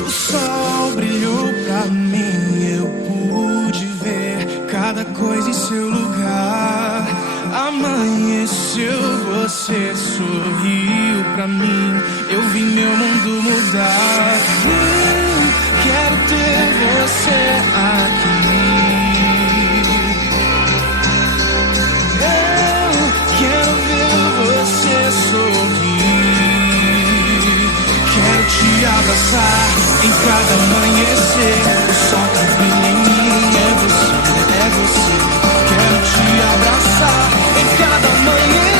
O sol brilhou pra mim, eu pude ver cada coisa em seu lugar. Amanheceu, você sorriu pra mim, eu vi meu mundo mudar. Quero ter você aqui. Eu quero ver você sorrir. Quero te abraçar em cada amanhecer. O sol que brilha em mim é você, é você. Quero te abraçar em cada amanhecer.